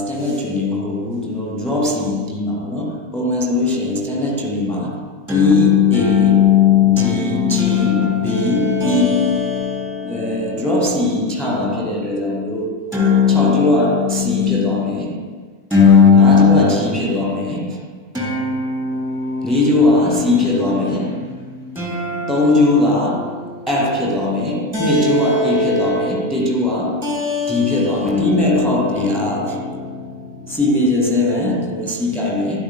standard tuning မဟုတ်ဘူးကျွန်တော် drop C ဒီမှာပေါ့နော်ပုံမှန်ဆိုလို့ရှိရင် standard tuning မှာ E A D G B E drop C ချမှာဖြစ်တဲ့အတွက်ကြောင့်လို့6ကျိုးက C ဖြစ်သွားမယ်5ကျိုးက G ဖြစ်သွားမယ်4ကျိုးက C ဖြစ်သွားမယ်3ကျိုးက F ဖြစ်သွားမယ်2ကျိုးက A ဖြစ်သွားမယ်1ကျိုးက D ဖြစ်သွားမယ်ဒီမဲ့ခေါက်တွေအား C major 7 C ကိုင်မယ်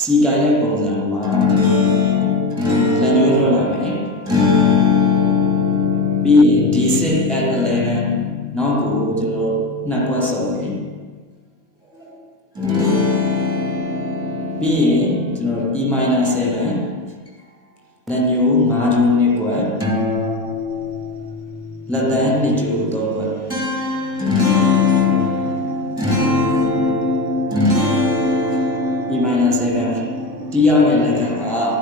C ကိုင်တဲ့ပုံစံမှာလက်ညှိုးလွှတ်လိုက်မယ်ပြီးရင် D6 at 11နောက်ကိုကျွန်တော်နှစ်ခွက်စုံမယ်ပြီးရင်ကျွန်တော် E minor 7လက်ညှိုး5ကျိုးနဲ့ခွက်လက်တန်း2ကျိုး3ခွက်E minor 7တီးရမယ့်လက်က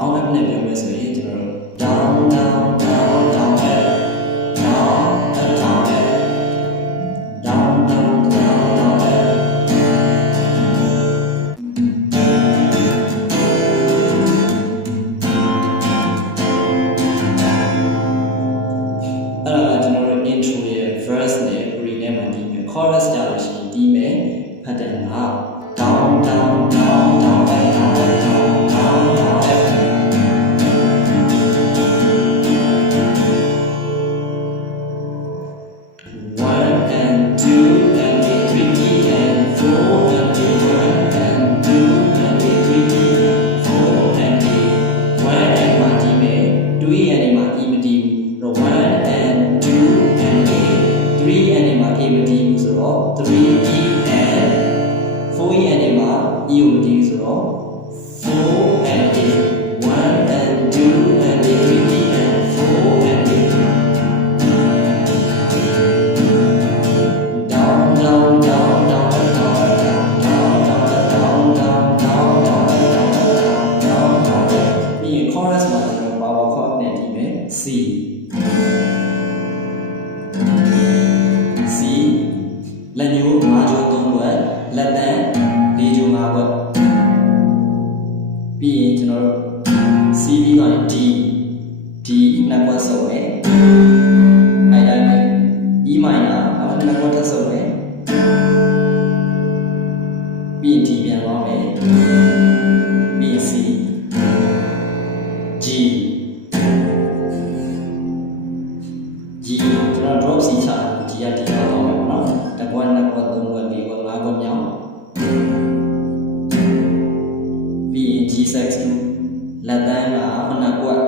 အောက် F နဲ့ပြောမယ်ဆိုရင်ကျွန်တော် down down down down F down F down F down down down down F အဲ့ဒါကကျွန်တော်တို့ intro ရဲ့ verse နဲ့ pre နဲ့မှာဒီမယ် chorus ကြလို့ရှိရင်ဒီမယ်ဖတ်တယ်ငါ down down down down F down F down down down F 1 and 2 and 3 key and 4 and 1 and 2 and 3 key 4 and 1 and 1 ဒီမယ်2 and မှာ E မတီးဘူး1 and 2 and 3 and မှာ A မတီးဘူးဆိုတော့3 E and 4 and မှာ E ကိုမတီးဘူးဆိုတော့4 and 1 and 2 and 3 E and 4 and down down down down down down down down down down down ပြီးရင် chorus မှာကျွန်တော် power chord နဲ့ဒီမယ် C C လက်ညှိုး5ကျိုး3ခွက်လက်တန်း4ကျိုး5ခွက်ပြီးရင်ကျွန်တော်တို့ C ပြီးတော့ D D နှစ်ခွက်စုံမယ်အဲ့တိုင်းပဲ E minor နောက်နှစ်ခွက်ထပ်စုံမယ်ပြီးရင် D ပြန်သွားမယ်ပြီးရင် C G G ကျွန်တော် drop C ချတာ G က D တော့တော့မယ်ပေါ့နော်တစ်ခွက်နှစ်ခွက်သုံးခွက်လေးခွက်ငါးခွက်မြောက်ပြီးရင် G6 လက်တန်းက9ခွက်